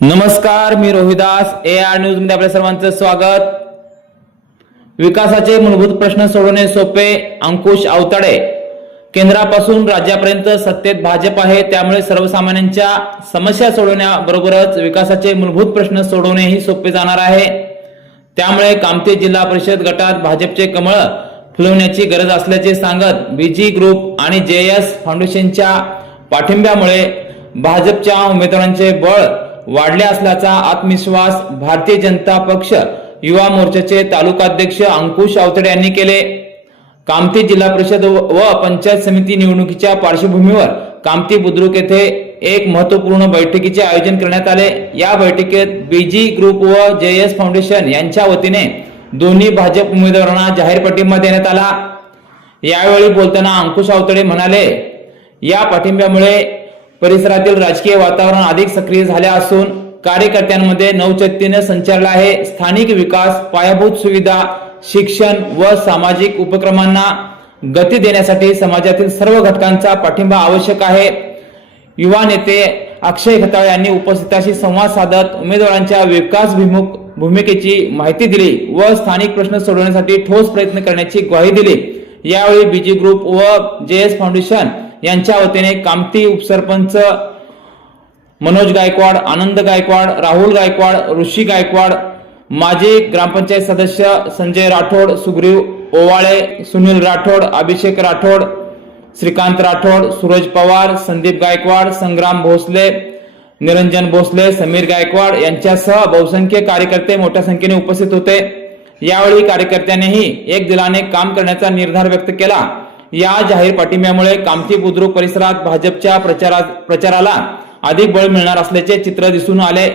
नमस्कार, मी Rohidas AR news मध्ये आपल्या सर्वांचं स्वागत। विकासाचे मूलभूत प्रश्न सोडवणे सोपे, अंकुश आवताडे। केंद्रापासून राज्यापर्यंत सत्तेत भाजप आहे, त्यामुळे सर्वसामान्यांच्या समस्या सोडवण्याबरोबरच विकासाचे मूलभूत प्रश्न सोडवणेही सोपे जाणार आहे। त्यामुळे कामठी जिल्हा परिषद गटात भाजपचे कमळ फुलवण्याची गरज असल्याचे सांगत बीजी ग्रुप आणि JS फाउंडेशनच्या पाठिंब्यामुळे भाजपच्या उमेदवारांचे बळ वाढले असल्याचा आत्मविश्वास भारतीय जनता पक्ष युवा मोर्चाचे तालुकाध्यक्ष अंकुश आवताडे यांनी केले। कामठी जिल्हा परिषद व पंचायत समिती निवडणुकीच्या पार्श्वभूमीवर कामठी बुद्रुक येथे एक महत्त्वपूर्ण बैठकीचे आयोजन करण्यात आले। या बैठकीत बीजी ग्रुप व JS फाउंडेशन यांच्या वतीने दोन्ही भाजप उमेदवारांना जाहीर पाठिंबा देण्यात आला। यावेळी बोलताना अंकुश आवताडे म्हणाले, या पाठिंब्यामुळे परिसरातील राजकीय वातावरण अधिक सक्रिय झाले असून कार्यकर्त्यांमध्ये नवचैतन्य संचारले आहे। स्थानिक विकास, पायाभूत सुविधा, शिक्षण व सामाजिक उपक्रमांना गती देण्यासाठी समाजातील सर्व घटकांचा पाठिंबा आवश्यक आहे। युवा नेते अक्षय खताळ यांनी उपस्थितांशी संवाद साधत उमेदवारांच्या विकासभिमुख भूमिकेची माहिती दिली व स्थानिक प्रश्न सोडवण्यासाठी ठोस प्रयत्न करण्याची ग्वाही दिली। यावेळी बीजी ग्रुप व JS फाउंडेशन यांच्या वतीने कामठी उपसरपंच मनोज गायकवाड, आनंद गायकवाड, राहुल गायकवाड, ऋषी गायकवाड, माजी ग्रामपंचायत सदस्य संजय राठोड, सुग्रीव ओवाळे, सुनील राठोड, अभिषेक राठोड, श्रीकांत राठोड, सूरज पवार, संदीप गायकवाड, संग्राम भोसले, निरंजन भोसले, समीर गायकवाड यांच्यासह बहुसंख्य कार्यकर्ते मोठ्या संख्येने उपस्थित होते। यावेळी कार्यकर्त्यांनीही एक दिलाने काम करण्याचा निर्धार व्यक्त केला। या जाहीर पाठिंब्यामुळे कामठी बुद्रुक परिसरात भाजपच्या प्रचाराला अधिक बळ मिळणार असल्याचे चित्र दिसून आले।